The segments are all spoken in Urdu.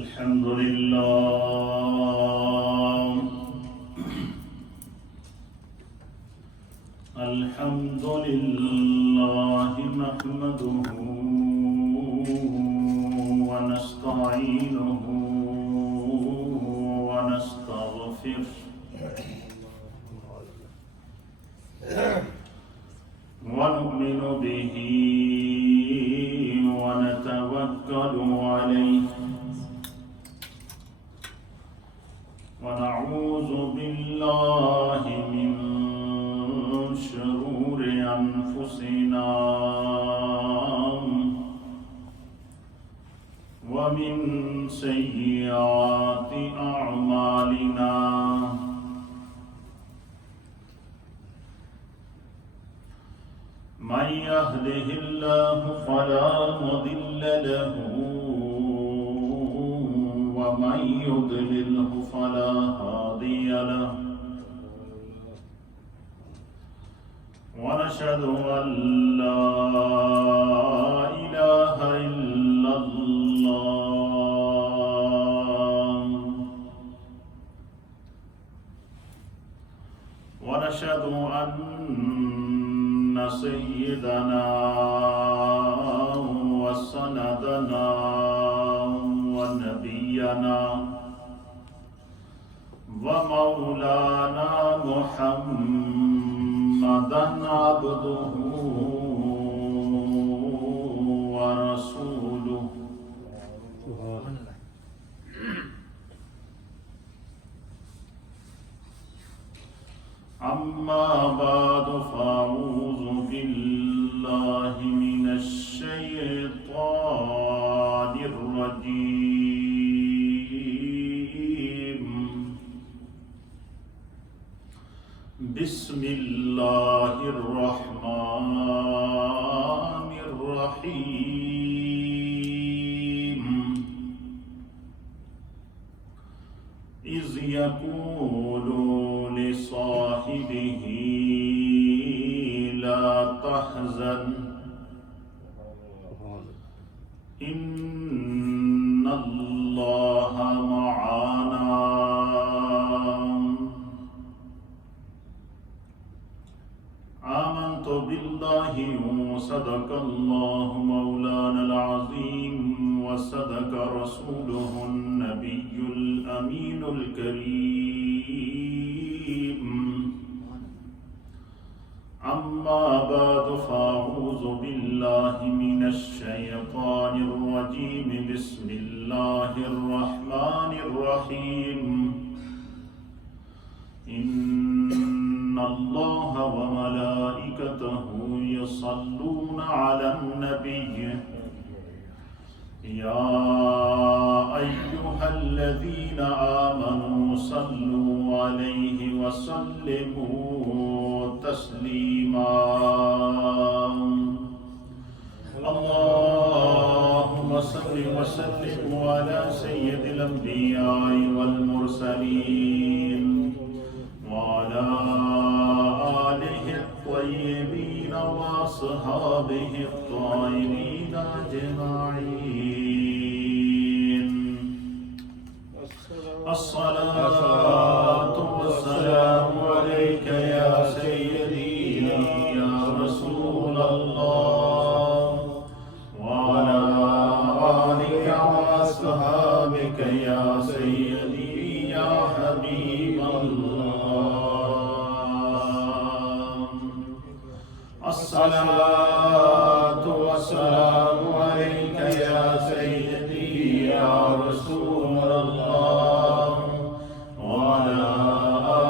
الحمد لله الحمد لله نحمده ونستعينه ونستغفره ونؤمن به ونتوكل عليه ونعوذ بالله من شرور أنفسنا ومن سيئات أعمالنا من يهده الله فلا مضل له ومن يضلله فلا هادي له ونشهد أن لا إله إلا الله ونشهد أن سيدنا وسندنا ونبينا ومولانا محمدا عبده ورسوله أما بعد فأعوذ بالله من الشيطان الرجيم بسم الله الرحمن الرحيم إذ يقول لصاحبه لا تحزن إن الله معنا آمنت بالله وصدق الله مولانا العظيم وصدق رسوله النبي الأمين الكريم أما بعد فأعوذ بالله من الشيطان الرجيم بسم الله الرحمن الرحيم إن الله وملائكته يصلون على النبي يا أيها الذين آمنوا صلوا عليه وسلموا تسليما اللهم صل وسلم على سيد الأنبياء والمرسلين وعلى آله الطيبين وأصحابه الطاهرين أجمعين الصلاة والسلام عليك يا سيدي يا رسول الله وعلى آلك وأصحابك يا سيدي يا حبيب الله الصلاة والسلام عليك يا سيدي يا رسول الله وعلى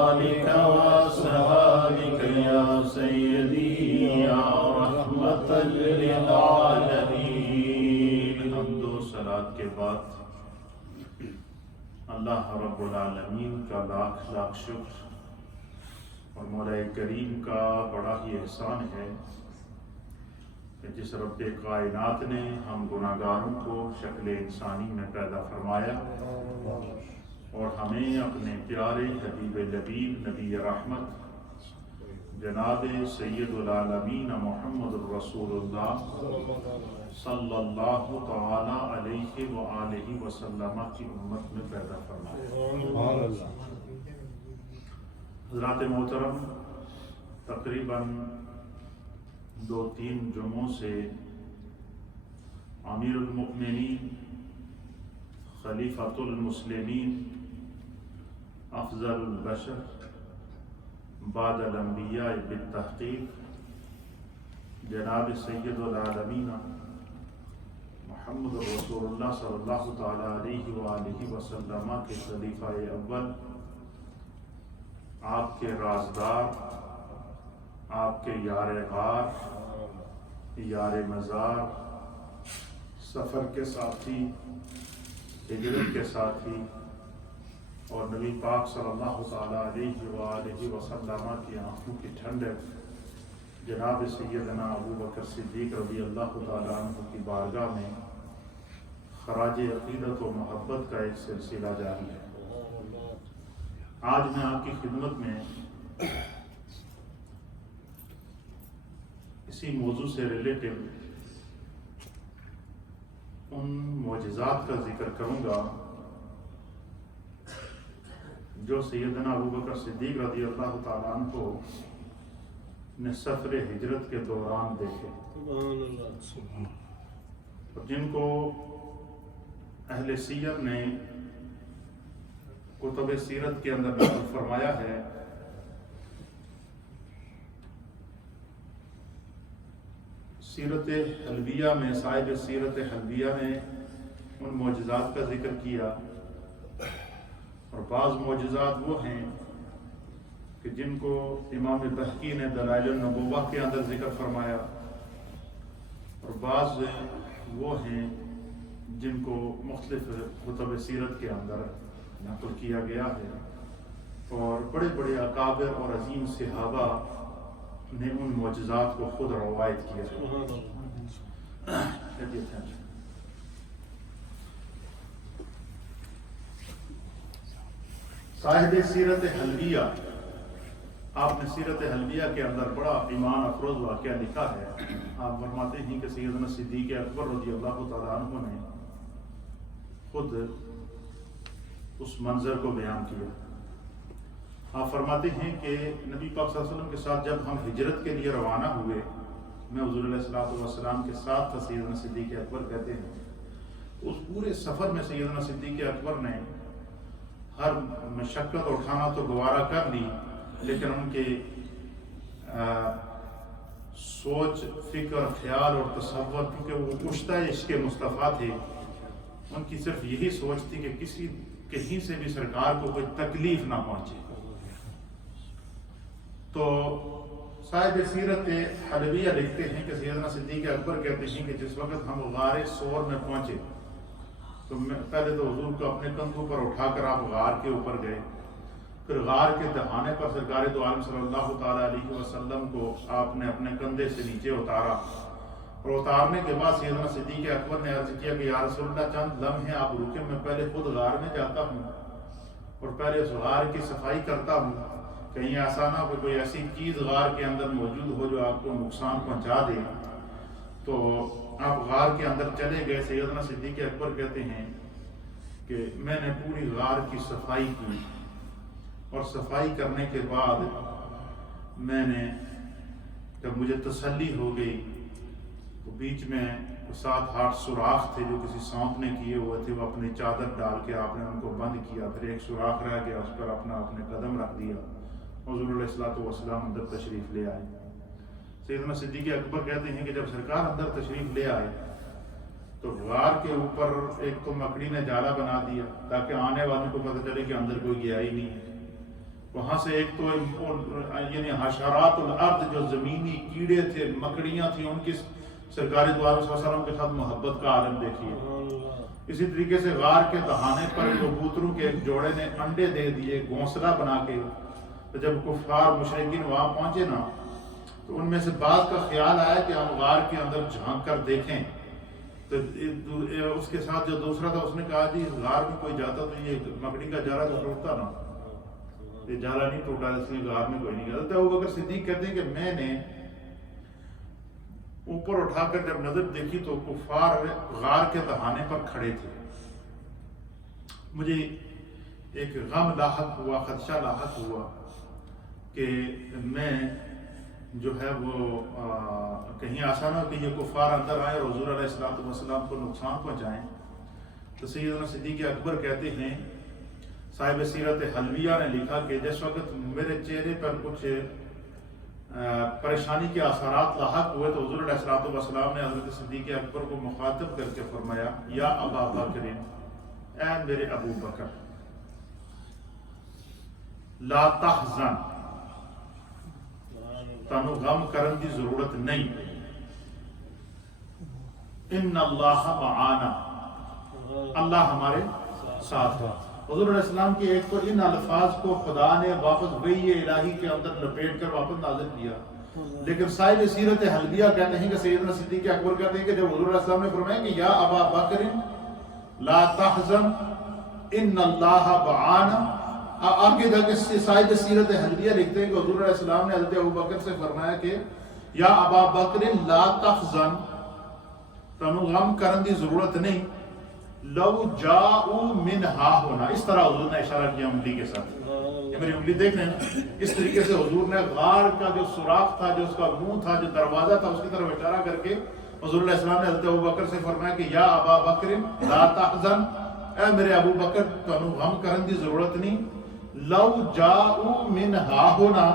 آلك وأصحابك يا سيدي يا رحمة للعالمين حمد و صلاة کے بعد اللہ رب العالمین کا لاکھ لاکھ شکر اور مولا کریم کا بڑا ہی احسان ہے کہ جس رب کائنات نے ہم گناہگاروں کو شکل انسانی میں پیدا فرمایا اور ہمیں اپنے پیارے حبیب لبیب نبی رحمت جناب سید العالمین محمد الرسول اللہ صلی اللہ تعالی علیہ وآلہ وسلم کی امت میں پیدا فرمائے۔ حضرات محترم، تقریباً 2-3 جمعوں سے امیر المؤمنین، خلیفۃ المسلمین، افضل البشر بعد الانبیاء بالتحقیق، جناب سید العالمین محمد رسول اللہ صلی اللہ تعالی علیہ وآلہ وسلم کے خلیفہ اول، آپ کے رازدار، آپ کے یار غار، یار مزار، سفر کے ساتھی، ہجرت کے ساتھی، اور نبی پاک صلی اللہ تعالی علیہ وآلہ وسلم کی آنکھوں کی ٹھنڈک جناب سیدنا ابو بکر صدیق رضی اللہ تعالیٰ عنہ کی بارگاہ میں خراج عقیدت و محبت کا ایک سلسلہ جاری ہے۔ آج میں آپ کی خدمت میں اسی موضوع سے ریلیٹڈ ان معجزات کا ذکر کروں گا جو سیدنا ابو بکر صدیق رضی اللہ تعالیٰ عنہ نے سفر ہجرت کے دوران دیکھے، اور جن کو اہل سیر نے کتب سیرت کے اندر نقل فرمایا ہے۔ سیرت حلبیہ میں صاحب سیرت حلبیہ نے ان معجزات کا ذکر کیا، اور بعض معجزات وہ ہیں کہ جن کو امام بہقی نے دلائل النبوہ کے اندر ذکر فرمایا، اور بعض وہ ہیں جن کو مختلف کتب سیرت کے اندر نقل کیا گیا ہے، اور بڑے بڑے اکابر اور عظیم صحابہ نے ان معجزات کو خود روایت کیا ہے۔ صاحب سیرت حلبیہ، آپ نے سیرت حلبیہ کے اندر بڑا ایمان افروز واقعہ لکھا ہے۔ آپ فرماتے ہیں کہ سیدنا صدیق اکبر رضی اللہ تعالیٰ عنہ نے خود اس منظر کو بیان کیا۔ آپ فرماتے ہیں کہ نبی پاک صلی اللہ علیہ وسلم کے ساتھ جب ہم ہجرت کے لیے روانہ ہوئے، میں حضور علیہ الصلوۃ والسلام کے ساتھ تھا، سیدنا صدیق اکبر کہتے ہیں، اس پورے سفر میں سیدنا صدیق اکبر نے ہر مشقت اٹھانا تو گوارا کر لی، لیکن ان کے سوچ، فکر، خیال اور تصور، کیونکہ وہ کشتہ عشق مصطفیٰ تھے، ان کی صرف یہی سوچ تھی کہ کہیں سے بھی سرکار کو کوئی تکلیف نہ پہنچے۔ تو صاحب سیرت حلبیہ لکھتے ہیں کہ سیدنا صدیق اکبر کہتے ہیں کہ جس وقت ہم غار سور میں پہنچے تو پہلے تو حضور کو اپنے کندھوں پر اٹھا کر آپ غار کے اوپر گئے، پھر غار کے دہانے پر سرکار دو عالم صلی اللہ تعالیٰ علیہ وسلم کو آپ نے اپنے کندھے سے نیچے اتارا، اور اتارنے کے بعد سیدنا صدیق اکبر نے عرض کیا کہ یا رسول اللہ چند لمحے آپ رکے، میں پہلے خود غار میں جاتا ہوں اور پہلے اس غار کی صفائی کرتا ہوں، کہیں ایسا نہ ہو کوئی ایسی چیز غار کے اندر موجود ہو جو آپ کو نقصان پہنچا دے۔ تو آپ غار کے اندر چلے گئے۔ سیدنا صدیق اکبر کہتے ہیں کہ میں نے پوری غار کی صفائی کی، اور صفائی کرنے کے بعد میں نے جب مجھے تسلی ہو گئی تو بیچ میں 7-8 سوراخ تھے جو کسی سانپ نے کیے ہوئے تھے، وہ اپنی چادر ڈال کے آپ نے ان کو بند کیا، پھر ایک سوراخ رہ گیا، اس پر اپنے قدم رکھ دیا، حضور علیہ الصلوۃ والسلام اندر تشریف لے آئے۔ سیدنا صدیق اکبر کہتے ہیں کہ جب سرکار اندر تشریف لے آئے تو غار کے اوپر ایک تو مکڑی نے جالا بنا دیا تاکہ آنے والوں کو پتہ چلے کہ اندر کوئی گیا ہی نہیں ہے۔ وہاں سے ایک تو یعنی حشرات الارض، جو زمینی کیڑے تھے، مکڑیاں تھیں، ان کی سرکار دو عالم صلی اللہ علیہ وسلم کے ساتھ محبت کا عالم دیکھیے۔ اسی طریقے سے غار کے دہانے پر کبوتروں کے ایک جوڑے نے انڈے دے دیے گھونسلہ بنا کے، تو جب کفار مشرکین وہاں پہنچے نا تو ان میں سے بعض کا خیال آیا کہ ہم غار کے اندر جھانک کر دیکھیں، تو اس کے ساتھ جو دوسرا تھا اس نے کہا جی غار میں کوئی جاتا تو یہ مکڑی کا جالا تو ٹوٹتا نا، یہ جالا نہیں ٹوٹا، اس لیے غار میں کوئی نہیں جاتا۔ ابو بکر صدیق کہتے ہیں کہ میں نے اوپر اٹھا کر جب نظر دیکھی تو کفار غار کے دہانے پر کھڑے تھے۔ مجھے ایک غم لاحق ہوا، خدشہ لاحق ہوا کہ میں جو ہے وہ کہیں ایسا نہ ہو کہ یہ کفار اندر آئے اور حضور علیہ السلام کو نقصان پہنچائیں۔ تو سیدنا صدیق اکبر کہتے ہیں، صاحب سیرت حلویہ نے لکھا کہ جس وقت میرے چہرے پر کچھ پریشانی کے اثرات لاحق ہوئے تو حضور علیہ السلام نے حضرت صدیق اکبر کو مخاطب کر کے فرمایا، یا ابا بکر، اے میرے ابو بکر، لا تحزن، تانو غم کرن دی ضرورت نہیں، ان اللہ معانا، اللہ ہمارے ساتھ ہے۔ حضور علیہ السلام کی ایک تو ان الفاظ کو خدا نے واپس وحی الہی کے اندر لپیٹ کر واپس نازل کیا، لیکن صاحب سیرت حلبیہ کہتے ہیں کہ سیدنا صدیق اکبر کہتے ہیں کہ جب حضور علیہ السلام نے فرمایا کہ یا ابا بکر لا تحزن ان اللہ معانا، آگے جا کے صاحب سیرت حلبیہ لکھتے ہیں کہ حضور علیہ السلام نے حضرت ابو بکر سے فرمایا کہ یا ابا بکر لا تحزن، تنو غم کرن دی ضرورت نہیں، لو جاؤ من ہا ہونا، اس طرح حضور نے اشارہ کیا انگلی کے ساتھ، یہ میری انگلی دیکھ رہے ہیں، اس طریقے سے حضور نے غار کا جو سوراخ تھا، جو اس کا منہ تھا، جو دروازہ تھا، اس کی طرف اشارہ کر کے حضور علیہ السلام نے حضرت ابو بکر سے فرمایا کہ یا ابا بکر لا تحزن، اے میرے ابو بکر تنو غم کرن دی ضرورت نہیں، لو جاؤ من ہا ہونا،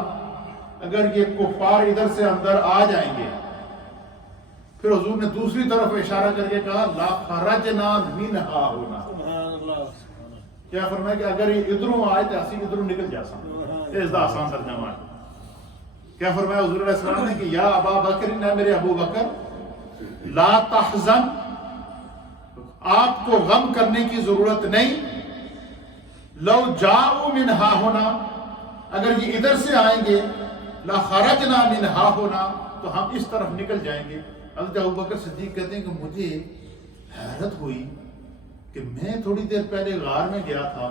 اگر یہ کفار ادھر سے اندر آ جائیں گے۔ پھر حضور نے دوسری طرف اشارہ کر کے کہا لا خرجنا منہا ہونا، کیا فرمایا کہ اگر یہ ادھروں آئے تو اسی ادھروں نکل جا سکتے، اس دا آسان ترجمہ ہے۔ کیا فرمایا حضور علیہ السلام نے کہ یا ابا بکر، نے میرے ابو بکر، لا تحزن، آپ کو غم کرنے کی ضرورت نہیں، لو جاؤ منہا ہونا، اگر یہ ادھر سے آئیں گے، لا خرجنا منہا ہونا، تو ہم اس طرف نکل جائیں گے۔ حضرت ابو بکر صدیق کہتے ہیں کہ مجھے حیرت ہوئی کہ میں تھوڑی دیر پہلے غار میں گیا تھا،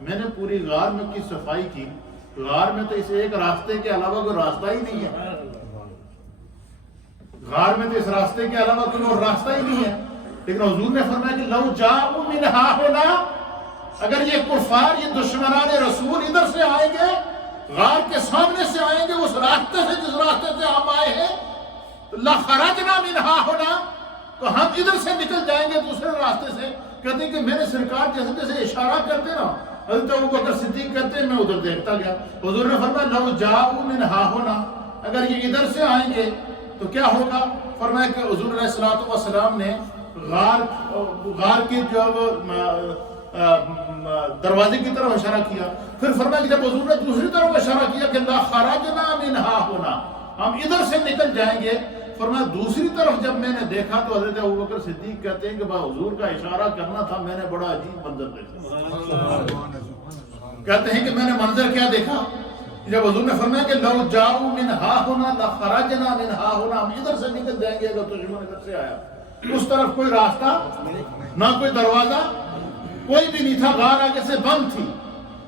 میں نے پوری غار میں کی صفائی کی، غار میں تو اس ایک راستے کے علاوہ کوئی راستہ ہی نہیں ہے، غار میں تو اس راستے کے علاوہ کوئی اور راستہ ہی نہیں ہے، لیکن حضور نے فرمایا کہ لو جاؤ منہا ہونا، اگر یہ کفار، یہ دشمنان رسول ادھر سے آئیں گے، غار کے سامنے سے آئیں گے، اس راستے سے جس راستے سے ہم آئے ہیں، لا خرجنا منہا ہونا، تو ہم ادھر سے نکل جائیں گے دوسرے راستے سے۔ کہتے ہیں کہ میں نے سرکار جیسے جیسے اشارہ کرتے نا، حضرت ابو بکر صدیق کہتے ہیں میں ادھر دیکھتا گیا، حضور نے فرمایا لو جاؤ منہا ہونا، اگر یہ ادھر سے آئیں گے تو کیا ہوگا؟ فرمایا کہ حضور علیہ السلام نے غار کی جو دروازے کی طرف اشارہ کیا، پھر فرمایا کہ جب حضور نے دوسری طرف اشارہ کیا کہ لا خرجنا منہا ہونا، ہم ادھر سے نکل جائیں گے، فرمایا دوسری طرف جب میں نے دیکھا تو حضرت ابو بکر صدیق کہتے ہیں کہ حضور کا اشارہ کرنا تھا، میں نے بڑا عجیب منظر دیکھا۔ کہتے ہیں کہ میں نے منظر کیا دیکھا؟ جب حضور نے فرمایا کہ لو جاؤ منہا ہونا لا خرجنا منہا ہونا، ہم ادھر سے نکل جائیں گے اگر دشمن ادھر سے آیا، اس طرف کوئی راستہ نہ کوئی دروازہ کوئی بھی نہیں تھا، غار آگے سے بند تھی،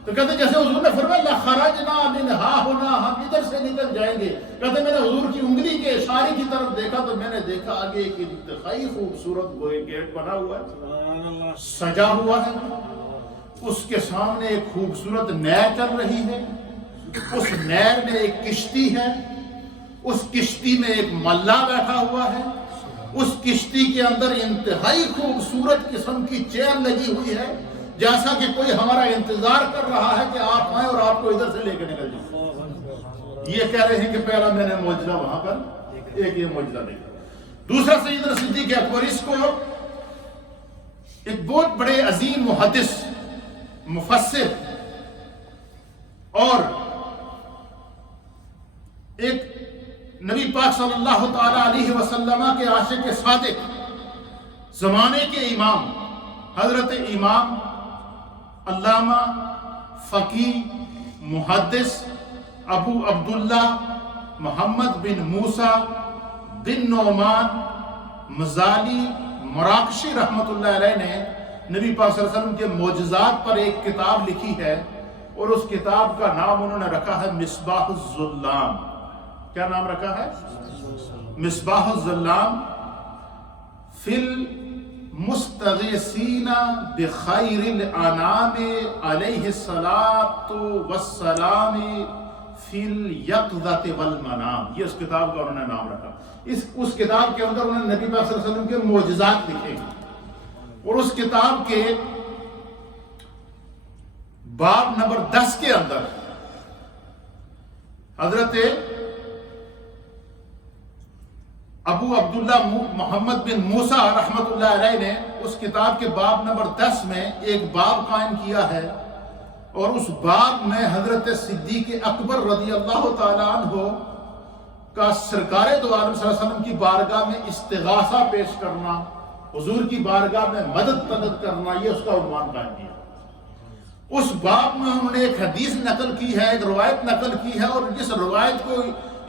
تو کہتے جیسے حضور نے فرمایا لَخَرَجْنَا مِنْهَا ہونا، ہم ادھر سے نکل جائیں گے۔ کہتے میں نے حضور کی انگلی کے اشارے کی طرف دیکھا تو میں نے دیکھا آگے ایک انتہائی خوبصورت گوئے گیٹ بنا ہوا ہے، سجا ہوا ہے، اس کے سامنے ایک خوبصورت نہر چل رہی ہے، اس نہر میں ایک کشتی ہے، اس کشتی میں ایک ملا بیٹھا ہوا ہے، اس کشتی کے اندر انتہائی خوبصورت قسم کی چین لگی ہوئی ہے، جیسا کہ کوئی ہمارا انتظار کر رہا ہے کہ آپ آئیں اور آپ کو ادھر سے لے کے نکل جائیں۔ یہ کہہ رہے ہیں کہ پہلا میں نے معجزہ وہاں پر ایک یہ معجزہ دیکھا۔ دوسرا سیدنا صدیق اکبر، اس کو ایک بہت بڑے عظیم محدث، مفسر اور ایک نبی پاک صلی اللہ تعالی علیہ وسلم کے عاشق صادق، زمانے کے امام، حضرت امام علامہ فقیہ محدث ابو عبداللہ محمد بن موسیٰ بن نعمان مزالی مراکشی رحمت اللہ علیہ نے نبی پاک صلی اللہ علیہ وسلم کے معجزات پر ایک کتاب لکھی ہے، اور اس کتاب کا نام انہوں نے رکھا ہے مصباح الظلام۔ کیا نام رکھا ہے؟ مصباح الظلام فی المستغیثین بخیر الانام علیہ الصلاۃ والسلام فی الیقظۃ والمنام، یہ اس کتاب کا انہوں نے نام رکھا۔ اس کتاب کے اندر انہوں نے نبی پاک صلی اللہ علیہ وسلم کے معجزات لکھے گئے، اور اس کتاب کے باب نمبر 10 کے اندر حضرت ابو عبداللہ محمد بن موسیٰ رحمۃ اللہ علیہ نے اس کتاب کے باب نمبر 10 میں ایک باب قائم کیا ہے، اور اس باب میں حضرت صدیق اکبر رضی اللہ تعالیٰ عنہ کا سرکار دو عالم صلی اللہ علیہ وسلم کی بارگاہ میں استغاثہ پیش کرنا، حضور کی بارگاہ میں مدد طلب کرنا، یہ اس کا عنوان قائم کیا۔ اس باب میں انہوں نے ایک حدیث نقل کی ہے، ایک روایت نقل کی ہے، اور جس روایت کو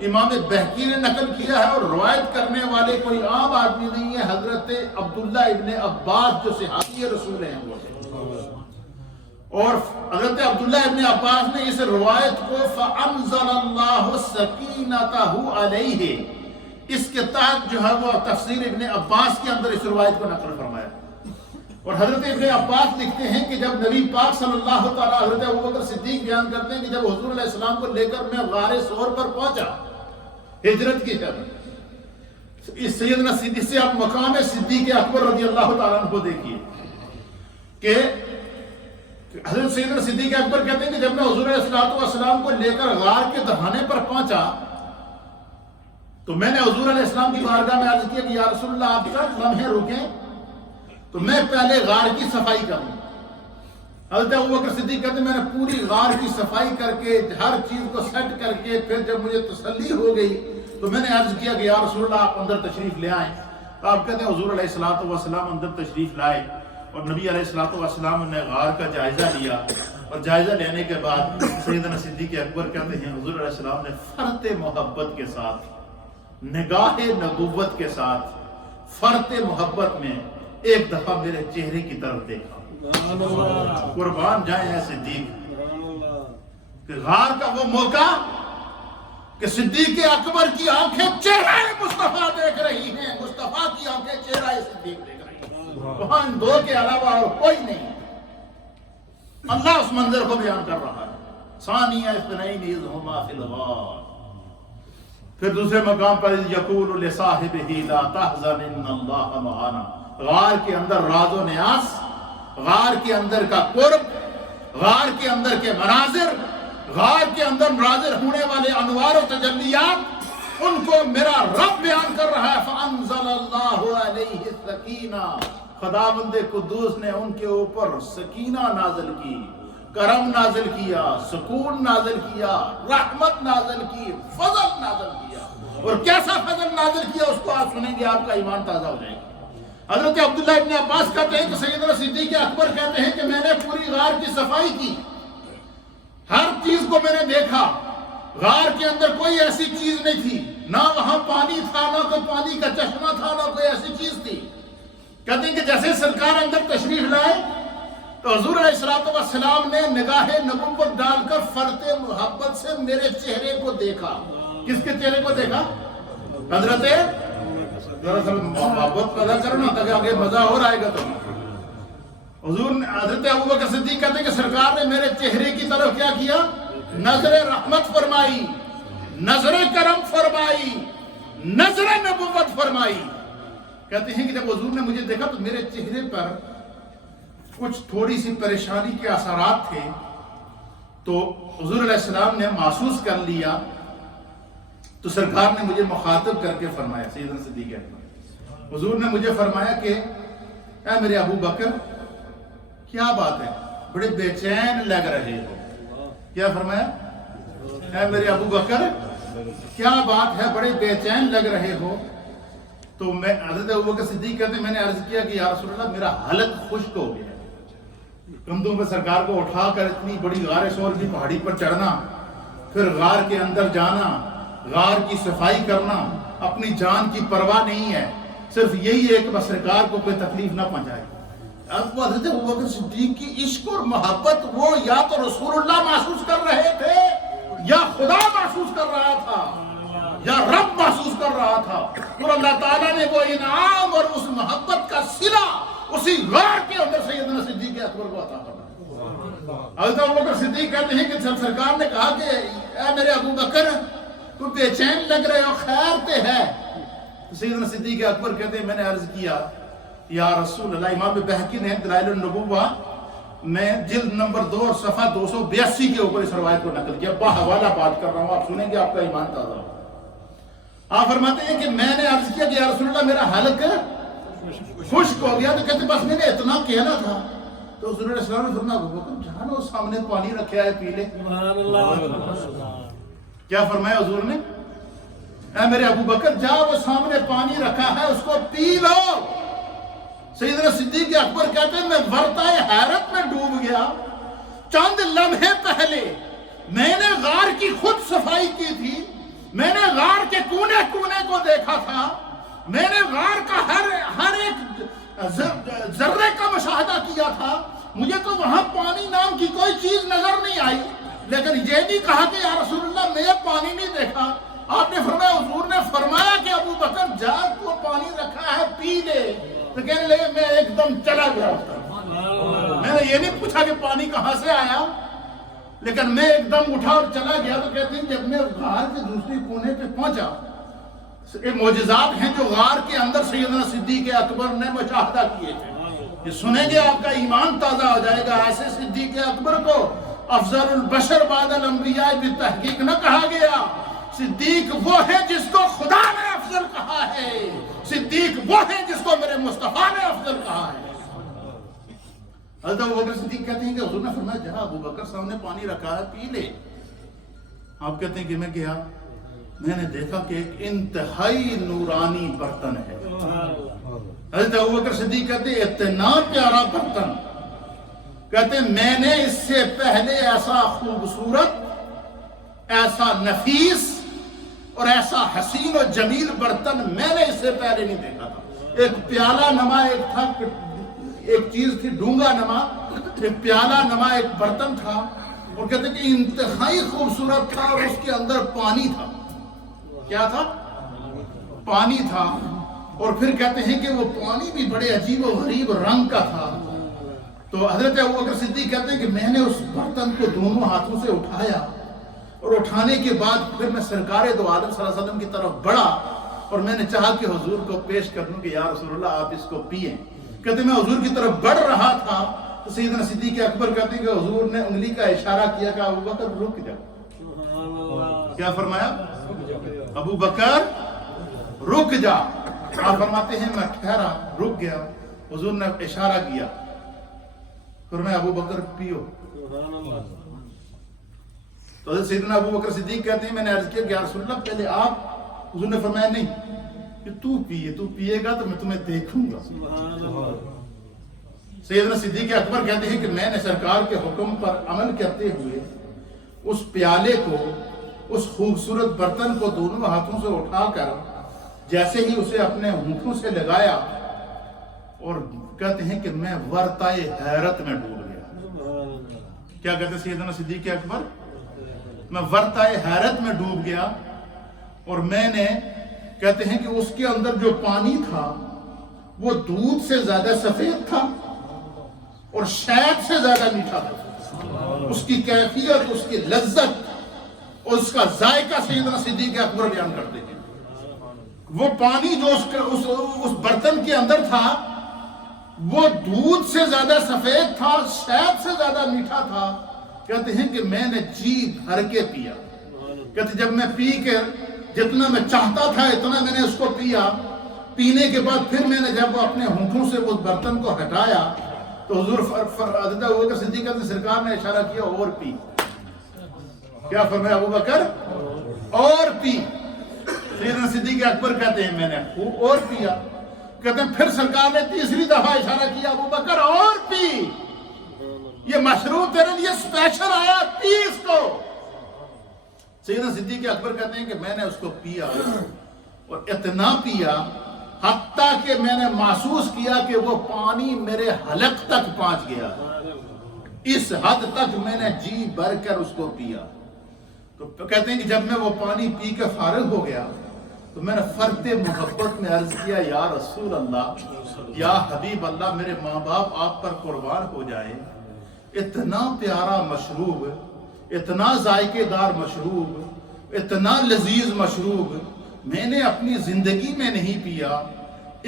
امام بہقی نے نقل کیا ہے، اور روایت کرنے والے کوئی عام آدمی نہیں ہے، حضرت عبداللہ ابن عباس جو صحابی رسول ہیں وہ، اور حضرت عبداللہ ابن عباس نے اس روایت کو فَأَنزَلَ اللَّهُ سَكِينَتَهُ عَلَيْهِ، اس کے تحت جو ہے وہ تفسیر ابن عباس کے اندر اس روایت کو نقل فرمایا، اور حضرت ابن عباس لکھتے ہیں کہ جب نبی پاک صلی اللہ تعالیٰ، حضرت ابوبکر صدیق بیان کرتے ہیں کہ جب حضور علیہ السلام کو لے کر میں غار ثور پر پہنچا ہجرت کی جب، اس سیدنا صدیق سے آپ مقام صدیق اکبر رضی اللہ تعالیٰ عنہ کو دیکھیے کہ حضرت سیدنا صدیق اکبر کہتے ہیں کہ جب میں حضور علیہ السلام کو لے کر غار کے دہانے پر پہنچا تو میں نے حضور علیہ السلام کی بارگاہ میں عرض کیا کہ یا رسول اللہ آپ کا لمحے رکیں تو میں پہلے غار کی صفائی کروں۔ حضرت ابوبکر صدیق کہتے ہیں میں نے پوری غار کی صفائی کر کے ہر چیز کو سیٹ کر کے پھر جب مجھے تسلی ہو گئی تو میں نے عرض کیا کہ یا رسول اللہ آپ اندر تشریف لے آئیں۔ تو آپ کہتے ہیں حضور علیہ السلام اندر تشریف لائے، اور نبی علیہ السلام نے غار کا جائزہ لیا، اور جائزہ لینے کے بعد سیدنا صدیق اکبر کہتے ہیں حضور علیہ السلام نے فرط محبت کے ساتھ، نگاہ نبوت کے ساتھ، فرط محبت میں ایک دفعہ میرے چہرے کی طرف دیکھا۔ قربان جائیں اے صدیق، کہ غار کا وہ موقع کہ صدیق اکبر کی آنکھیں چہرہ مصطفیٰ دیکھ رہی ہیں، مصطفیٰ کی آنکھیں چہرہ صدیق دیکھ رہی ہیں، وہاں ان دو کے علاوہ اور کوئی نہیں۔ اللہ اس منظر کو بیان کر رہا ہے، ثانیہ اثنین اذ ہما فی الغار، پھر دوسرے مقام پر یقول لصاحبہ لا تحزن ان اللہ معنا، غار کے اندر راز و نیاز، غار کے اندر کا قرب، غار کے اندر کے مناظر، غار کے اندر نازل ہونے والے انوار و تجلیات، ان کو میرا رب بیان کر رہا ہے۔ فَأَنزَلَ اللَّهُ عَلَيْهِ السَّكِينَةَ، خداوند قدوس نے ان کے اوپر سکینہ نازل کی، کرم نازل کیا، سکون نازل کیا، رحمت نازل کی، فضل نازل کیا، اور کیسا فضل نازل کیا اس کو آپ سنیں گے، آپ کا ایمان تازہ ہو جائے گا۔ حضرت عبداللہ ابن عباس کہتے ہیں کہ سیدنا صدیق اکبر کہتے ہیں کہ میں نے پوری غار کی صفائی کی، ہر چیز کو میں نے دیکھا، غار کے اندر کوئی ایسی چیز نہیں تھی، نہ وہاں پانی تھا، نہ کوئی پانی کا چشمہ تھا، نہ کوئی ایسی چیز تھی۔ کہتے ہیں کہ جیسے سرکار اندر تشریف لائے تو حضور علیہ السلام نے نگاہ نبوت ڈال کر فرط محبت سے میرے چہرے کو دیکھا۔ کس کے چہرے کو دیکھا؟ حضرت محبت پیدا کرنا تاکہ آگے مزہ اور آئے گا تو حضور نے حضرت ابوبکر صدیق کہتے ہیں کہ سرکار نے میرے چہرے کی طرف کیا کیا؟ نظر رحمت فرمائی، نظر کرم فرمائی، نظر نبوت فرمائی۔ کہتے ہیں کہ جب حضور نے مجھے دیکھا تو میرے چہرے پر کچھ تھوڑی سی پریشانی کے اثرات تھے، تو حضور علیہ السلام نے محسوس کر لیا، تو سرکار نے مجھے مخاطب کر کے فرمایا، سیدنا صدیق اکبر، حضور نے مجھے فرمایا کہ اے میرے ابو بکر کیا بات ہے، بڑے بے چین لگ رہے ہو۔ کیا فرمایا؟ اے میرے ابو بکر کیا بات ہے، بڑے بے چین لگ رہے ہو۔ تو میں حضرت ابوبکر صدیق کہتے ہیں میں نے عرض کیا کہ یا رسول اللہ میرا حلق خشک ہو گیا، کندھوں پہ سرکار کو اٹھا کر اتنی بڑی غار ثور کی پہاڑی پر چڑھنا، پھر غار کے اندر جانا، غار کی صفائی کرنا، اپنی جان کی پرواہ نہیں ہے، صرف یہی ہے کہ بس سرکار کو کوئی تکلیف نہ پہنچائے۔ اب وہ حضرت ابوبکر صدیق کی عشق اور محبت وہ یا تو رسول اللہ محسوس کر رہے تھے یا خدا محسوس کر رہا تھا۔ یا رب محسوس کر رہا تھا، اور اللہ تعالیٰ نے وہ انعام اور اس محبت کا صلہ اسی غار کے اندر سیدنا صدیق اکبر کو عطا فرمایا۔ حضرت ابوبکر صدیق کہتے ہیں کہ جب سرکار نے کہا کہ اے میرے ابو بکر تو بے چین لگ رہے ہو، خیر تے ہے؟ تو سیدنا صدیق اکبر کہتے ہیں میں نے عرض کیا یا رسول اللہ، امام بہقی نے دلائل النبوہ میں جلد نمبر 2 اور صفحہ 282 کے اوپر اس روایت کو نقل کیا، باحوالہ بات کر رہا ہوں، آپ سنیں گے آپ کا ایمان تازہ ہو۔ آپ فرماتے ہیں کہ میں نے عرض کیا کہ یا رسول اللہ میرا حلق خشک ہو گیا، تو کہتے بس میں نے اتنا کہنا تھا۔ تو حضور علیہ السلام نے فرمایا ابو بکر جانو سامنے پانی رکھا ہے پی لے۔ کیا فرمایا حضور نے؟ اے میرے ابو بکر جا وہ سامنے پانی رکھا ہے اس کو پی لو۔ سیدنا صدیق اکبر کہتے ہیں میں ورطۂ حیرت میں ڈوب گیا۔ چند لمحے پہلے میں نے غار کی خود صفائی کی تھی، میں نے غار کے کونے کونے کو دیکھا تھا، میں نے غار کا ہر ایک ذرے کا مشاہدہ کیا تھا، مجھے تو وہاں پانی نام کی کوئی چیز نظر نہیں آئی، لیکن یہ نہیں کہا کہ یا رسول اللہ میں پانی نہیں دیکھا۔ آپ نے فرمایا حضور نے فرمایا کہ ابو بکر جا تو پانی رکھا ہے پی لے۔ تو کہنے لگے میں ایک دم چلا گیا، میں نے یہ نہیں پوچھا کہ پانی کہاں سے آیا، لیکن میں ایک دم اٹھا اور چلا گیا۔ تو کہتے ہیں جب میں غار کے دوسری کونے پہ پہنچا، یہ معجزات ہیں جو غار کے اندر سیدنا صدیق اکبر نے مشاہدہ کیے تھے، یہ سنیں گے آپ کا ایمان تازہ ہو جائے گا۔ ایسے صدیق اکبر کو افضل البشر بعد الانبیاء بالتحقیق نہ کہا گیا، صدیق وہ ہے جس کو خدا نے افضل کہا ہے، صدیق وہ ہے جس کو میرے مصطفیٰ نے افضل کہا ہے۔ حضرت ابوبکر صدیق کہتے ہیں کہ حضور نے فرمایا جہاں ابو بکر سامنے پانی رکھا ہے پی لے۔ آپ کہتے ہیں کہ میں گیا، میں نے دیکھا کہ ایک انتہائی نورانی برتن ہے۔ حضرت ابوبکر صدیق کہتے ہیں اتنا پیارا برتن، کہتے ہیں میں نے اس سے پہلے ایسا خوبصورت، ایسا نفیس اور ایسا حسین و جمیل برتن میں نے اس سے پہلے نہیں دیکھا تھا۔ ایک پیالہ نما ایک تھا، ایک چیز تھی ڈونگا نما، ایک پیالہ نما ایک برتن تھا، اور کہتے ہیں کہ انتہائی خوبصورت تھا، اور اس کے اندر پانی تھا۔ کیا تھا؟ پانی تھا، اور پھر کہتے ہیں کہ وہ پانی بھی بڑے عجیب و غریب رنگ کا تھا۔ تو حضرت ابوبکر صدیق کہتے ہیں کہ میں نے اس برتن کو دونوں ہاتھوں سے اٹھایا، اور اٹھانے کے بعد پھر میں سرکار دو عالم صلی اللہ علیہ وسلم کی طرف بڑھا، اور میں نے چاہا کہ حضور کو پیش کر دوں کہ یا رسول اللہ آپ اس کو پئیں۔ کہتے ہیں میں حضور کی طرف بڑھ رہا تھا تو سیدنا صدیق اکبر کہتے ہیں کہ حضور نے انگلی کا اشارہ کیا کہ ابوبکر رک جا۔ کیا فرمایا؟ ابو بکر رک جا۔ آپ فرماتے ہیں میں ٹھہرا، رک گیا، حضور نے اشارہ کیا، فرمایا ابو بکر پیو۔ تو حضرت سیدنا ابو بکر صدیق کہتے ہیں میں نے عرض کیا کہ یا رسول اللہ پہلے آپ، حضور نے فرمایا نہیں کہ تو پیے گا تو میں تمہیں دیکھوں گا۔ سیدنا صدیق اکبر کہتے ہیں کہ میں نے سرکار کے حکم پر عمل کرتے ہوئے اس پیالے کو، اس خوبصورت برتن کو دونوں ہاتھوں سے اٹھا کر جیسے ہی اسے اپنے ہونٹوں سے لگایا، اور کہتے ہیں کہ میں ورطۂ حیرت میں ڈوب گیا۔ کیا کہتے ہیں سیدنا صدیق اکبر؟ میں ورطۂ حیرت میں ڈوب گیا، اور میں نے، کہتے ہیں کہ اس کے اندر جو پانی تھا وہ دودھ سے زیادہ سفید تھا اور شہد سے زیادہ میٹھا تھا۔ اس کی کیفیت، اس کی لذت اور اس کا ذائقہ سیدنا صدیق اکبر بیان کرتے ہیں۔ وہ پانی جو اس برتن کے اندر تھا وہ دودھ سے زیادہ سفید تھا، شہد سے زیادہ میٹھا تھا۔ کہتے ہیں کہ میں نے جی بھر کے پیا۔ کہتے جب میں پی کر جتنا میں چاہتا تھا اتنا میں نے اس کو پیا۔ پینے کے بعد پھر میں نے جب اپنے ہونٹوں سے اس برتن کو ہٹایا تو حضور حضرت ابوبکر صدیق نے سرکار نے اشارہ کیا اور پی۔ کیا فرمایا ابو بکر؟ اور پی۔ سیدنا صدیق اکبر کہتے ہیں میں نے خوب اور پیا۔ کہتے ہیں پھر سرکار نے تیسری دفعہ اشارہ کیا ابو بکر اور پی، یہ مشروب تیرے لیے اسپیشل آیا، پی اس کو۔ سیدنا صدیق اکبر کہتے ہیں کہ میں نے اس کو پیا اور اتنا پیا حتیٰ کہ میں نے محسوس کیا کہ وہ پانی میرے حلق تک پہنچ گیا، اس حد تک میں نے جی بھر کر اس کو پیا۔ تو کہتے ہیں کہ جب میں وہ پانی پی کے فارغ ہو گیا تو میں نے فرط محبت میں عرض کیا یا رسول اللہ، یا حبیب اللہ، میرے ماں باپ آپ پر قربان ہو جائیں، اتنا پیارا مشروب، اتنا ذائقے دار مشروب، اتنا لذیذ مشروب میں نے اپنی زندگی میں نہیں پیا۔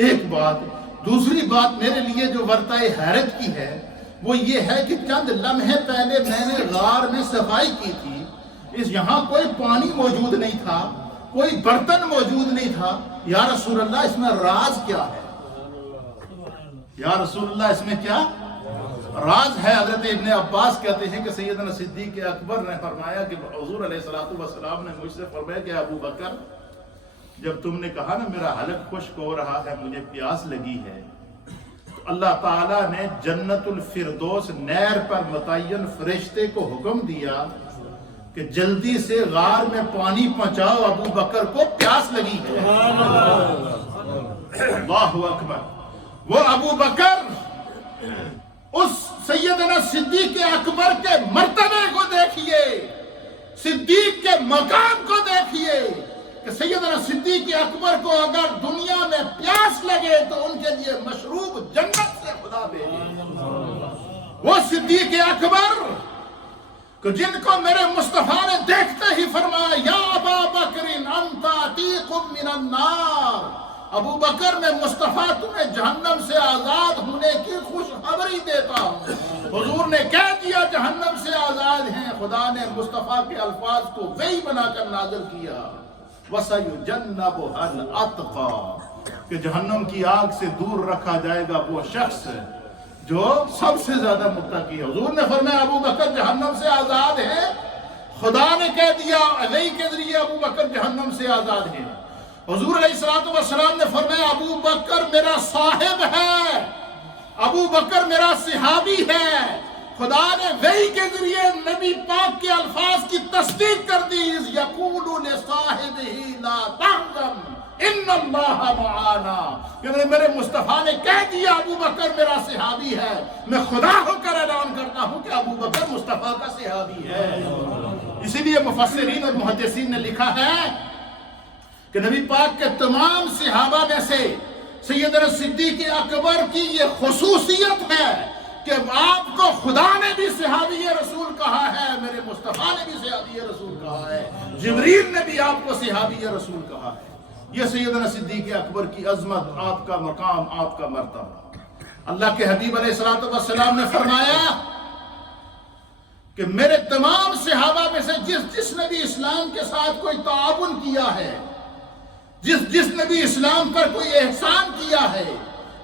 ایک بات، دوسری بات میرے لیے جو ورطۂ حیرت کی ہے وہ یہ ہے کہ چند لمحے پہلے میں نے غار میں صفائی کی تھی، یہاں کوئی پانی موجود نہیں تھا، کوئی برتن موجود نہیں تھا، یا رسول اللہ اس میں راز کیا ہے؟ یا رسول اللہ اس میں کیا راز ہے؟ حضرت ابن عباس کہتے ہیں کہ سیدنا صدیق اکبر نے فرمایا کہ حضور علیہ السلام نے مجھ سے فرمایا کہ ابو بکر، جب تم نے کہا نا میرا حلق خشک ہو رہا ہے، مجھے پیاس لگی ہے، تو اللہ تعالیٰ نے جنت الفردوس نہر پر متعین فرشتے کو حکم دیا کہ جلدی سے غار میں پانی پہنچاؤ، ابو بکر کو پیاس لگی ہے۔ اللہ اکبر۔ وہ ابو بکر اس سیدنا صدیق اکبر کے مرتبے کو دیکھیے، صدیق کے مقام کو دیکھیے کہ سیدنا صدیق اکبر کو اگر دنیا میں پیاس لگے تو ان کے لیے مشروب جنت سے خدا بھیجے۔ وہ صدیق اکبر کہ جن کو میرے مصطفیٰ نے دیکھتے ہی فرمایا یا ابا بکر انت عتیق من النار، ابو بکر میں مصطفیٰ تمہیں جہنم سے آزاد ہونے کی خوشخبری دیتا ہوں۔ حضور نے کہہ دیا جہنم سے آزاد ہیں، خدا نے مصطفیٰ کے الفاظ کو وحی بنا کر نازل کیا، وَسَيُجَنَّبُهَا الْأَتْقَى، کہ جہنم کی آگ سے دور رکھا جائے گا وہ شخص جو سب سے زیادہ متقی ہے۔ حضور نے فرمایا ابو بکر جہنم سے آزاد ہے، خدا نے کہہ دیا وحی کے ذریعے ابو بکر جہنم سے آزاد ہے۔ حضور علیہ السلام نے فرمایا ابو بکر میرا صاحب ہے، ابو بکر میرا صحابی ہے۔ خدا نے وحی کے ذریعے نبی پاک کے الفاظ کی تصدیق کر دی، اِذْ يَقُولُ لِصَاحِبِهِ لَا تَحْزَنْ ان اللہ معانا، کہ میرے مصطفیٰ نے کہہ دیا ابو بکر میرا صحابی ہے، میں خدا ہو کر اعلان کرتا ہوں کہ ابو بکر مصطفیٰ کا صحابی ہے۔ اسی لیے مفسرین اور محدثین نے لکھا ہے کہ نبی پاک کے تمام صحابہ میں سے سیدنا صدیق اکبر کی یہ خصوصیت ہے کہ آپ کو خدا نے بھی صحابی رسول کہا ہے، میرے مصطفیٰ نے بھی صحابی رسول کہا ہے، جبریل نے بھی آپ کو صحابی رسول کہا ہے۔ یہ سیدنا صدیق اکبر کی عظمت، آپ کا مقام، آپ کا مرتبہ۔ اللہ کے حبیب علیہ السلام نے فرمایا کہ میرے تمام صحابہ میں سے جس نے بھی اسلام کے ساتھ کوئی تعاون کیا ہے، جس نے بھی اسلام پر کوئی احسان کیا ہے،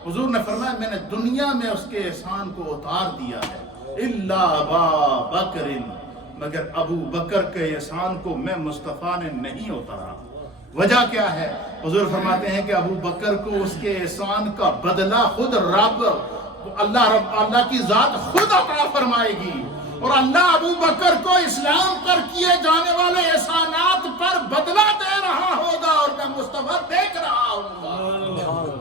حضور نے فرمایا میں نے دنیا میں اس کے احسان کو اتار دیا ہے، الا ابا بکر، مگر ابو بکر کے احسان کو میں مصطفیٰ نے نہیں اتارا۔ وجہ کیا ہے؟ حضور فرماتے ہیں کہ ابو بکر کو اس کے احسان کا بدلہ خود رب اللہ کی ذات خود عطا فرمائے گی، اور اللہ ابو بکر کو اسلام پر کیے جانے والے احسانات پر بدلہ دے رہا ہوگا، اور میں مصطفیٰ دیکھ رہا ہوں گا۔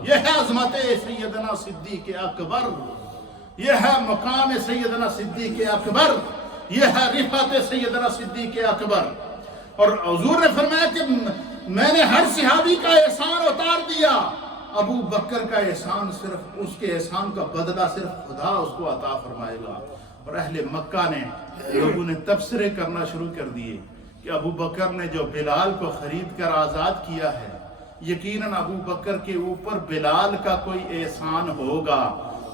یہ ہے عظمت سیدنا صدیق اکبر، یہ ہے مقام سیدنا صدیق اکبر، یہ ہے رفعت سیدنا صدیق اکبر۔ اور حضور نے فرمایا کہ میں نے ہر صحابی کا احسان اتار دیا، ابو بکر کا احسان صرف اس کے احسان کا بدلہ صرف خدا اس کو عطا فرمائے گا۔ اور اہل مکہ نے لوگوں نے تبصرے کرنا شروع کر دیے کہ ابو بکر نے جو بلال کو خرید کر آزاد کیا ہے، یقیناً ابو بکر کے اوپر بلال کا کوئی احسان ہوگا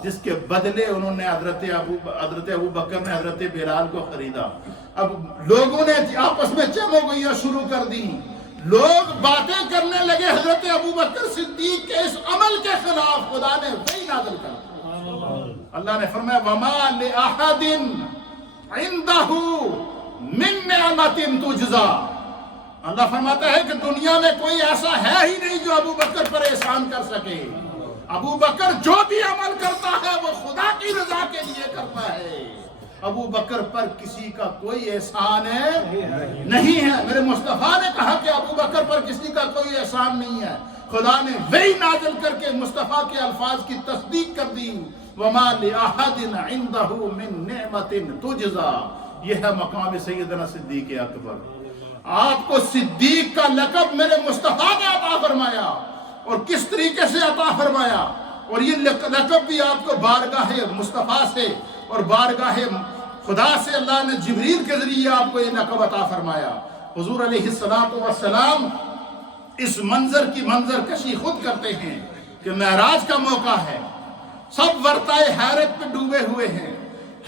جس کے بدلے انہوں نے حضرت ابو بکر نے حضرت بلال کو خریدا۔ اب لوگوں نے آپس میں چموگیاں شروع کر دی، لوگ باتیں کرنے لگے حضرت ابو بکر صدیق کے اس عمل کے خلاف۔ خدا نے وحی نازل کر دی، اللہ نے فرمایا وَمَا لِأَحَدٍ عِنْدَهُ مِن نِعْمَةٍ تُجْزَى، اللہ فرماتا ہے کہ دنیا میں کوئی ایسا ہے ہی نہیں جو ابو بکر پر احسان کر سکے۔ ابو بکر جو بھی عمل کرتا ہے وہ خدا کی رضا کے لیے کرتا ہے، ابو بکر پر کسی کا کوئی احسان نہیں ہے۔ میرے مصطفیٰ نے کہا کہ ابو بکر پر کسی کا کوئی احسان نہیں ہے، خدا نے وحی نازل کر کے مصطفیٰ کے الفاظ کی تصدیق کر دی، وَمَا لِأَحَدٍ عِنْدَهُ مِن نِعْمَةٍ تُجْزَى۔ یہ ہے مقام سیدنا صدیق اکبر۔ آپ کو صدیق کا لقب میرے مصطفیٰ نے عطا فرمایا، اور کس طریقے سے عطا فرمایا، اور یہ لقب بھی آپ کو بارگاہ مصطفیٰ سے اور بارگاہ خدا سے اللہ نے جبریل کے ذریعے آپ کو یہ لقب عطا فرمایا۔ حضور علیہ السلام اس منظر کی منظر کشی خود کرتے ہیں کہ معراج کا موقع ہے، سب ورطۂ حیرت پہ ڈوبے ہوئے ہیں،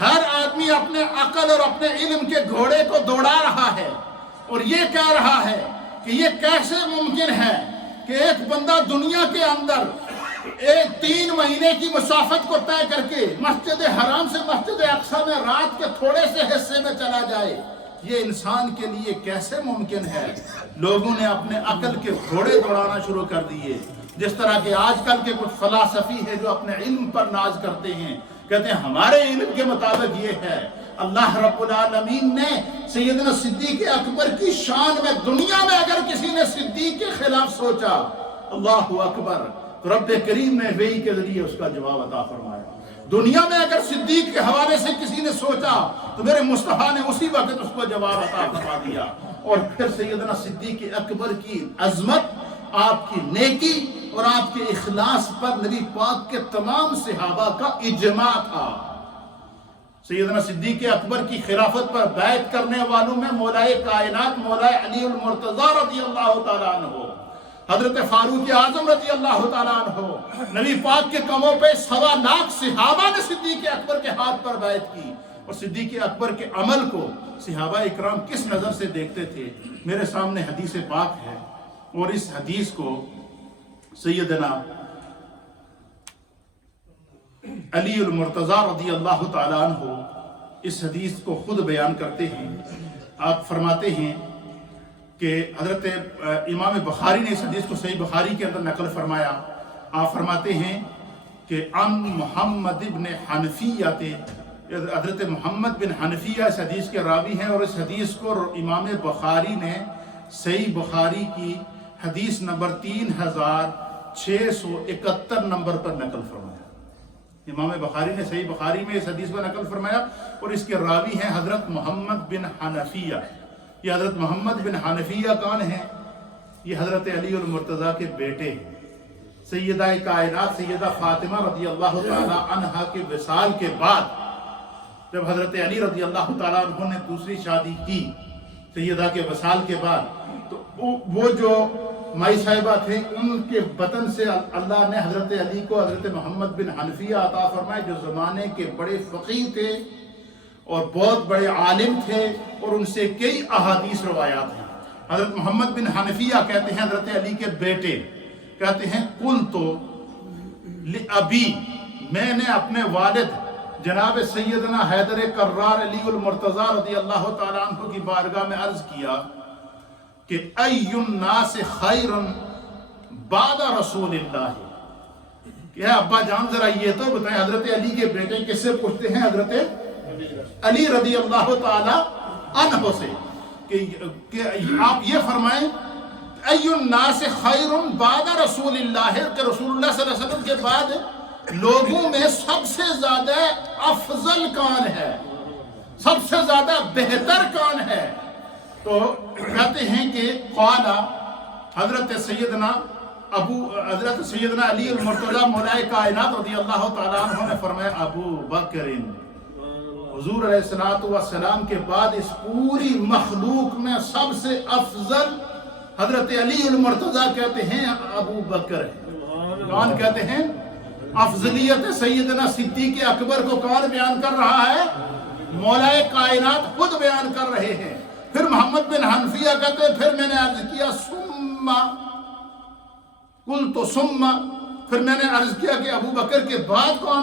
ہر آدمی اپنے عقل اور اپنے علم کے گھوڑے کو دوڑا رہا ہے، اور یہ کہہ رہا ہے کہ یہ کیسے ممکن ہے کہ ایک بندہ دنیا کے اندر 3 مہینے کی مسافت کو طے کر کے مسجد حرام سے مسجد اقصی میں رات کے تھوڑے سے حصے میں چلا جائے، یہ انسان کے لیے کیسے ممکن ہے؟ لوگوں نے اپنے عقل کے گھوڑے دوڑانا شروع کر دیے، جس طرح کہ آج کل کے کچھ فلاسفی ہیں جو اپنے علم پر ناز کرتے ہیں، کہتے ہیں ہمارے علم کے مطابق یہ ہے۔ اللہ رب العالمین نے سیدنا صدیق اکبر کی شان میں، دنیا میں اگر کسی نے صدیق کے خلاف سوچا، اللہ اکبر، تو رب کریم نے وحی کے ذریعے اس کا جواب عطا فرمایا۔ دنیا میں اگر صدیق کے حوالے سے کسی نے سوچا تو میرے مصطفیٰ نے اسی وقت اس کو جواب عطا فرما دیا۔ اور پھر سیدنا صدیق اکبر کی عظمت، آپ کی نیکی اور آپ کے اخلاص پر نبی پاک کے تمام صحابہ کا اجماع تھا۔ سیدنا صدیق اکبر کی خلافت پر بیعت کرنے والوں میں مولا کائنات مولا علی المرتضی رضی اللہ تعالیٰ عنہ، حضرت فاروق اعظم رضی اللہ تعالیٰ عنہ، نبی پاک کے قدموں پہ 1.25 لاکھ صحابہ نے صدیق اکبر کے ہاتھ پر بیعت کی۔ اور صدیق اکبر کے عمل کو صحابہ اکرام کس نظر سے دیکھتے تھے؟ میرے سامنے حدیث پاک ہے، اور اس حدیث کو سیدنا علی المرتضی رضی اللہ تعالیٰ عنہ اس حدیث کو خود بیان کرتے ہیں۔ آپ فرماتے ہیں کہ حضرت امام بخاری نے اس حدیث کو صحیح بخاری کے اندر نقل فرمایا۔ آپ فرماتے ہیں کہ ان محمد بن حنفیہ، حضرت محمد بن حنفیہ اس حدیث کے راوی ہیں، اور اس حدیث کو امام بخاری نے صحیح بخاری کی حدیث نمبر 3671 نمبر پر نقل فرمایا۔ امام بخاری نے صحیح بخاری میں اس حدیث کو نقل فرمایا، اور اس کے راوی ہیں حضرت محمد بن حنفیہ۔ یہ حضرت محمد بن حنفیہ کون ہیں؟ یہ حضرت علی المرتضی کے بیٹے ہیں۔ سیدہ کائنات سیدہ فاطمہ رضی اللہ تعالی عنہا کے وصال کے بعد، جب حضرت علی رضی اللہ تعالیٰ عنہ نے دوسری شادی کی سیدہ کے وصال کے بعد، تو وہ جو مائی صاحبہ تھے، ان کے بطن سے اللہ نے حضرت علی کو حضرت محمد بن حنفیہ عطا فرمائے، جو زمانے کے بڑے فقیہ تھے اور بہت بڑے عالم تھے، اور ان سے کئی احادیث روایات ہیں۔ حضرت محمد بن حنفیہ کہتے ہیں حضرت علی کے بیٹے، کہتے ہیں قلت لأبی، میں نے اپنے والد جناب سیدنا حیدر کرار علی المرتضی رضی اللہ تعالیٰ عنہ کی بارگاہ میں عرض کیا کہ ای الناس خیر بعد رسول اللہ، کہ ابا جان ذرا یہ تو بتائیں، حضرت علی کے بیٹے کس سے پوچھتے ہیں؟ حضرت علی رضی اللہ تعالی عنہ سے، کہ آپ یہ فرمائیں ای الناس خیر بعد رسول اللہ، کہ رسول اللہ صلی اللہ علیہ وسلم کے بعد لوگوں میں سب سے زیادہ افضل کون ہے، سب سے زیادہ بہتر کون ہے؟ تو کہتے ہیں کہ قال حضرت سیدنا علی المرتضی مولا کائنات رضی اللہ تعالیٰ عنہ نے فرمایا ابو بکر، حضور علیہ السلام کے بعد اس پوری مخلوق میں سب سے افضل حضرت علی المرتضی کہتے ہیں ابو بکر ہے۔ کون کہتے ہیں؟ افضلیت سیدنا صدیق اکبر کو کون بیان کر رہا ہے؟ مولا کائنات خود بیان کر رہے ہیں۔ پھر محمد بن حنفیہ کہتے ہیں پھر میں نے عرض کیا ثم قلت ثم، پھر میں نے عرض کیا کہ ابو بکر کے بعد کون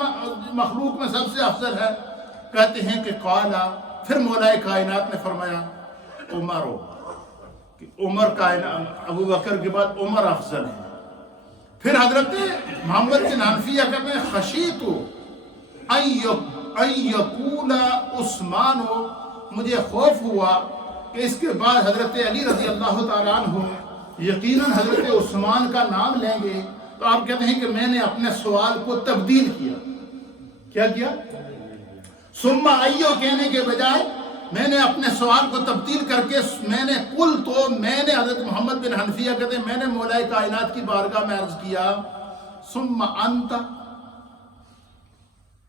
مخلوق میں سب سے افضل ہے؟ کہتے ہیں کہ قال، پھر مولا کائنات نے فرمایا عمر، کہ عمر کائنات ابو بکر کے بعد عمر افضل ہے۔ پھر حضرت محمد بن حنفیہ کہتے ہیں خشیت ان یقول عثمان، مجھے خوف ہوا کہ اس کے بعد حضرت علی رضی اللہ تعالیٰ عنہ یقیناً حضرت عثمان کا نام لیں گے، تو آپ کہتے ہیں کہ میں نے اپنے سوال کو تبدیل کیا۔ کیا کیا؟ ثم ایو کہنے کے بجائے میں نے اپنے سوال کو تبدیل کر کے میں نے حضرت محمد بن حنفیہ کہتے ہیں میں نے مولا کائنات کی بارگاہ میں عرض کیا ثم انت،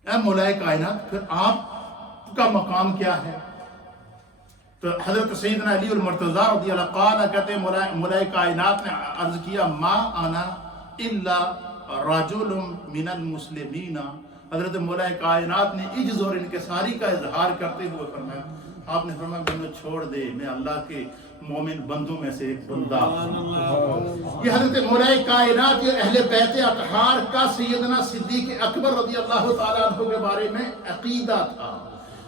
اے مولا کائنات پھر آپ کا مقام کیا ہے؟ تو حضرت سیدنا علی المرتضی رضی اللہ قال کہتے ہیں مولا کائنات نے عرض کیا ما انا الا رجل من المسلمین۔ حضرت مولا کائنات نے عجز اور انکساری کا اظہار کرتے ہوئے فرمایا، آپ نے فرمایا مجھے چھوڑ دے، میں اللہ کے مومن بندوں میں سے ایک بندہ ہوں۔ یہ حضرت مولا کائنات یہ اہل بیت اطہار کا سیدنا صدیق اکبر رضی اللہ تعالیٰ عنہ کے بارے میں عقیدہ تھا،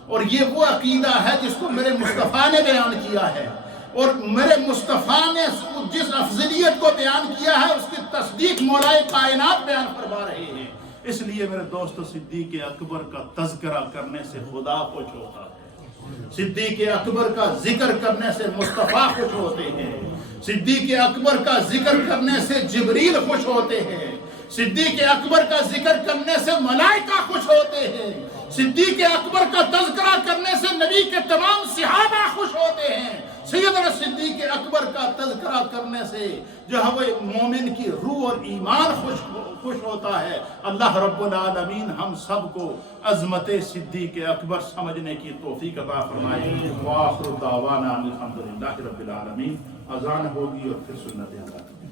اور یہ وہ عقیدہ ہے جس کو میرے مصطفیٰ نے بیان کیا ہے، اور میرے مصطفیٰ نے جس افضلیت کو بیان کیا ہے اس کی تصدیق مولا کائنات بیان فرما رہے ہیں۔ اس لیے میرے دوستو صدیق اکبر کا تذکرہ کرنے سے خدا خوش ہوتا ہے، صدیق اکبر کا ذکر کرنے سے مصطفیٰ خوش ہوتے ہیں، صدیق اکبر کا ذکر کرنے سے جبریل خوش ہوتے ہیں، صدیق اکبر کا ذکر کرنے سے ملائکہ خوش ہوتے ہیں، صدیق اکبر کا تذکرہ کرنے سے نبی کے تمام صحابہ خوش ہوتے ہیں، سیدنا صدیق اکبر کا تذکرہ کرنے سے جو ہے وہ مومن کی روح اور ایمان خوش ہوتا ہے۔ اللہ رب العالمین ہم سب کو عظمت صدیق اکبر سمجھنے کی توفیق عطا فرمائے۔ وآخر دعوانا الحمدللہ رب العالمین۔ اذان ہوگی اور پھر سنت اللہ۔